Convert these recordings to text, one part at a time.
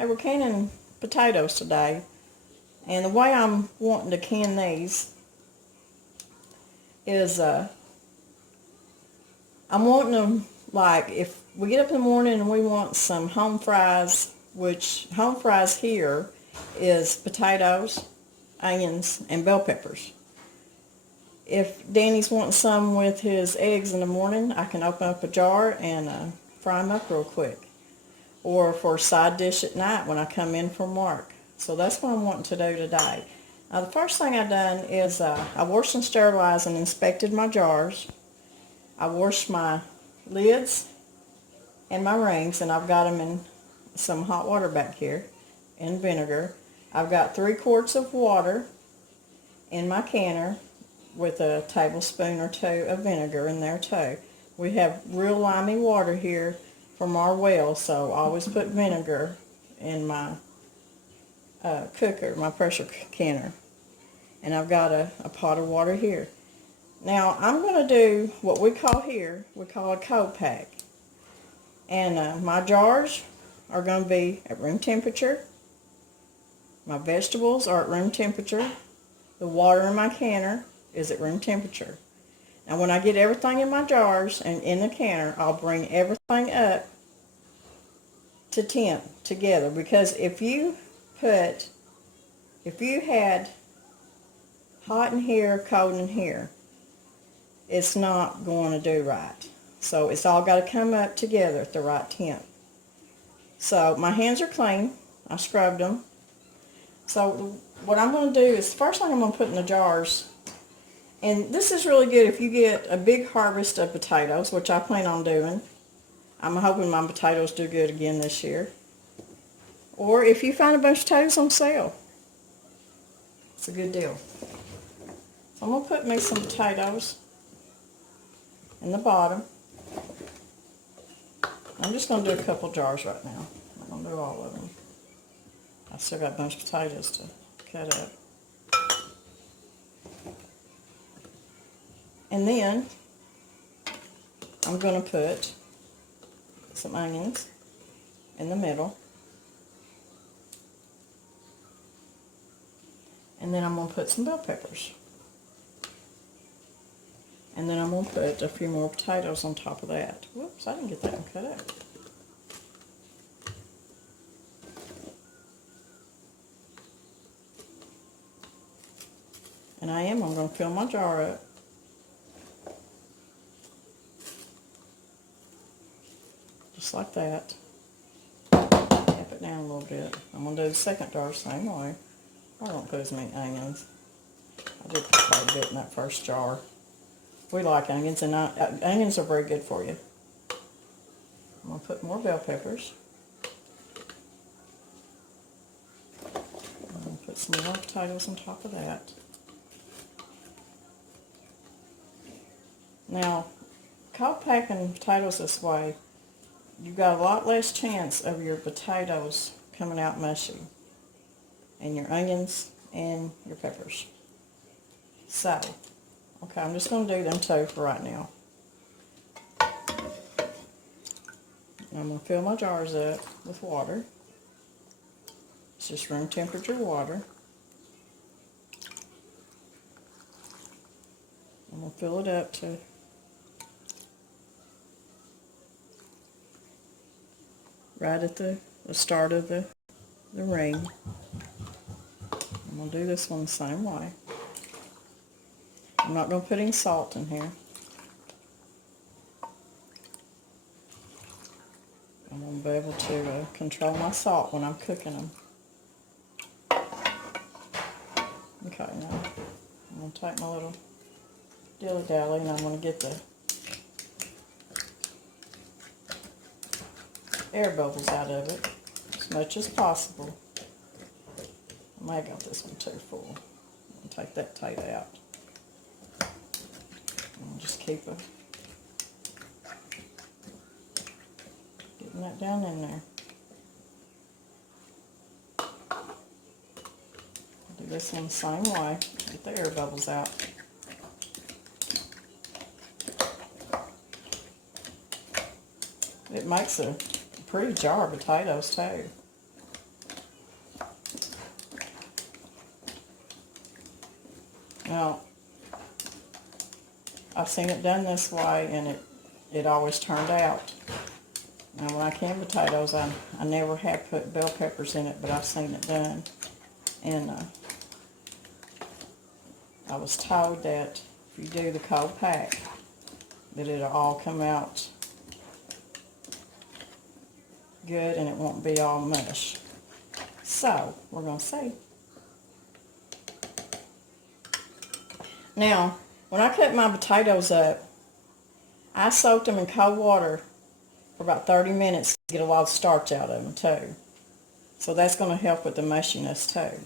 Hey, we're canning potatoes today, and the way I'm wanting to can these is I'm wanting them, like, if we get up in the morning and we want some home fries, which home fries here is potatoes, onions, and bell peppers. If Danny's wanting some with his eggs in the morning, I can open up a jar and fry them up real quick. Or for a side dish at night when I come in from work. So that's what I'm wanting to do today. Now, the first thing I've done is I washed and sterilized and inspected my jars. I washed my lids and my rings, and I've got them in some hot water back here and vinegar. I've got 3 quarts of water in my canner with a tablespoon or 2 of vinegar in there too. We have real limey water here from our well, so I always put vinegar in my cooker, my pressure canner. And I've got a pot of water here. Now I'm going to do what we call a cold pack. And my jars are going to be at room temperature. My vegetables are at room temperature. The water in my canner is at room temperature. Now when I get everything in my jars and in the canner, I'll bring everything up to temp together, because if you had hot in here, cold in here, it's not going to do right. So it's all got to come up together at the right temp. So my hands are clean. I scrubbed them. So what I'm going to do is, the first thing I'm going to put in the jars, and this is really good if you get a big harvest of potatoes, which I plan on doing. I'm hoping my potatoes do good again this year. Or if you find a bunch of potatoes on sale. It's a good deal. So I'm going to put me some potatoes in the bottom. I'm just going to do a couple jars right now. I'm not going to do all of them. I still got a bunch of potatoes to cut up. And then I'm going to put some onions in the middle. And then I'm going to put some bell peppers. And then I'm going to put a few more potatoes on top of that. Whoops, I didn't get that one cut up. And I'm going to fill my jar up. Just like that. Tap it down a little bit. I'm going to do the second jar the same way. I don't put as many onions. I did put quite a bit in that first jar. We like onions, and onions are very good for you. I'm going to put more bell peppers. I'm going to put some more potatoes on top of that. Now, cold packing potatoes this way, you've got a lot less chance of your potatoes coming out mushy, and your onions and your peppers. So, okay, I'm just going to do them two for right now. I'm going to fill my jars up with water. It's just room temperature water. I'm going to fill it up to right at the start of the ring. I'm going to do this one the same way. I'm not going to put any salt in here. I'm going to be able to control my salt when I'm cooking them. Okay, now I'm going to take my little dilly-dally, and I'm going to get the air bubbles out of it as much as possible. I may have got this one too full. I'm going to take that tape out. And just keep getting that down in there. Do this one the same way. Get the air bubbles out. It makes a pretty jar of potatoes too. Well, I've seen it done this way, and it always turned out. Now, when I can potatoes, I never have put bell peppers in it, but I've seen it done. And I was told that if you do the cold pack, that it'll all come out good and it won't be all mush. So, we're going to see. Now, when I cut my potatoes up, I soaked them in cold water for about 30 minutes to get a lot of starch out of them too. So that's going to help with the mushiness too.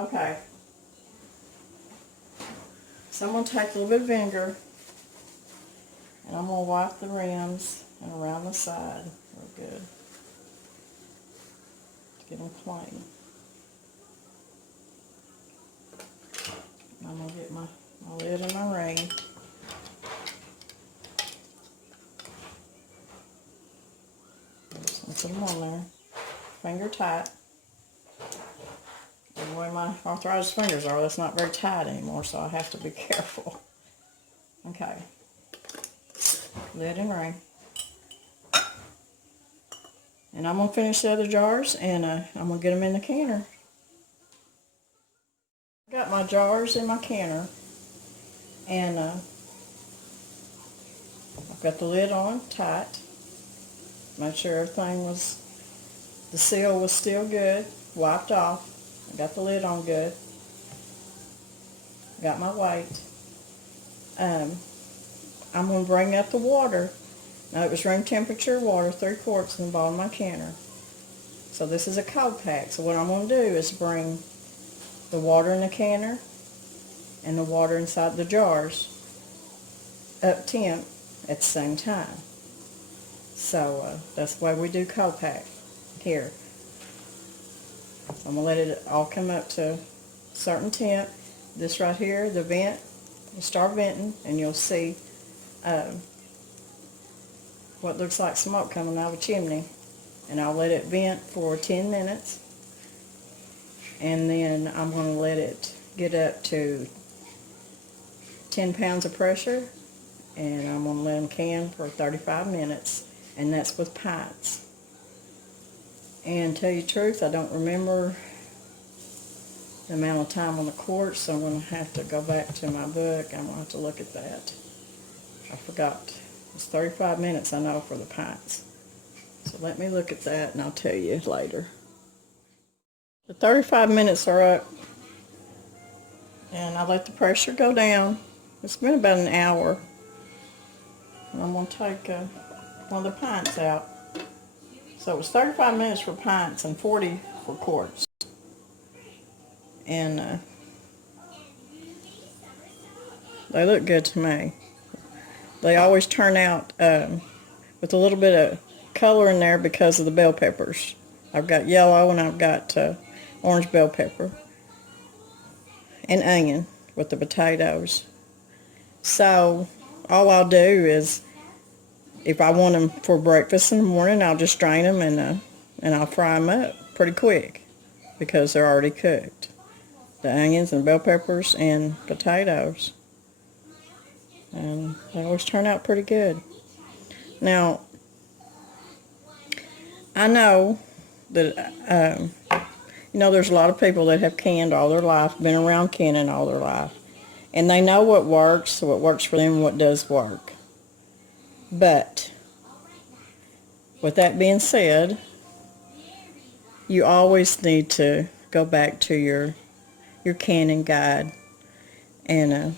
Okay. So I'm going to take a little bit of vinegar and I'm going to wipe the rims and around the side real good to get them clean. I'm going to get my lid and my ring. Just put them on there. Finger tight. The way my arthritis fingers are, that's not very tight anymore, so I have to be careful. Okay. Lid and ring. And I'm going to finish the other jars, and I'm going to get them in the canner. I got my jars in my canner, and I've got the lid on tight. Make sure everything was, the seal was still good, wiped off. I got the lid on good. Got my weight. I'm going to bring up the water. Now it was room temperature water, 3 quarts in the bottom of my canner. So this is a cold pack. So what I'm going to do is bring the water in the canner and the water inside the jars up temp at the same time. So that's the way we do cold pack here. I'm going to let it all come up to a certain temp. This right here, the vent, you start venting and you'll see what looks like smoke coming out of a chimney. And I'll let it vent for 10 minutes. And then I'm going to let it get up to 10 pounds of pressure. And I'm going to let them can for 35 minutes. And that's with pints. And tell you the truth, I don't remember the amount of time on the quarts, so I'm going to have to go back to my book. I'm going to have to look at that. I forgot. It's 35 minutes, I know, for the pints. So let me look at that, and I'll tell you later. The 35 minutes are up, and I let the pressure go down. It's been about an hour. And I'm going to take one of the pints out. So it was 35 minutes for pints and 40 for quarts. And they look good to me. They always turn out with a little bit of color in there because of the bell peppers. I've got yellow and I've got orange bell pepper and onion with the potatoes. So all I'll do is, if I want them for breakfast in the morning, I'll just drain them and I'll fry them up pretty quick because they're already cooked. The onions and bell peppers and potatoes. And they always turn out pretty good. Now, I know that, there's a lot of people that have canned all their life, been around canning all their life. And they know what works for them, and what does work. But with that being said, you always need to go back to your canning guide and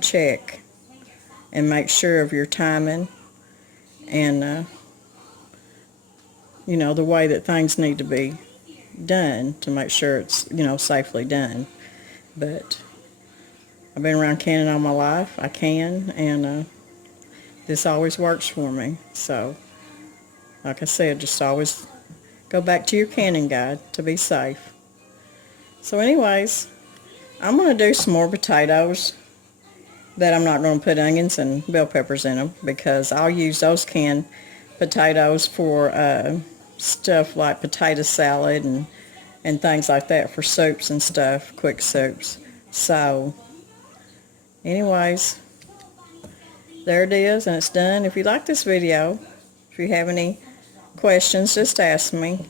check and make sure of your timing and the way that things need to be done to make sure it's safely done. But I've been around canning all my life. I can, and this always works for me. So, like I said, just always go back to your canning guide to be safe. So anyways, I'm going to do some more potatoes, but I'm not going to put onions and bell peppers in them because I'll use those canned potatoes for stuff like potato salad and things like that, for soups and stuff, quick soups. So anyways, there it is, and it's done. If you like this video, if you have any questions, just ask me.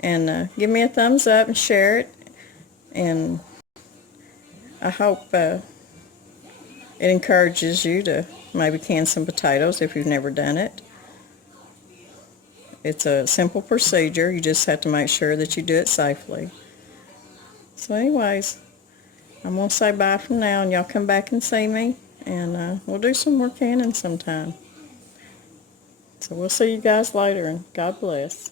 And give me a thumbs up and share it. And I hope it encourages you to maybe can some potatoes if you've never done it. It's a simple procedure. You just have to make sure that you do it safely. So anyways, I'm going to say bye from now, and y'all come back and see me, and we'll do some more canning sometime. So we'll see you guys later, and God bless.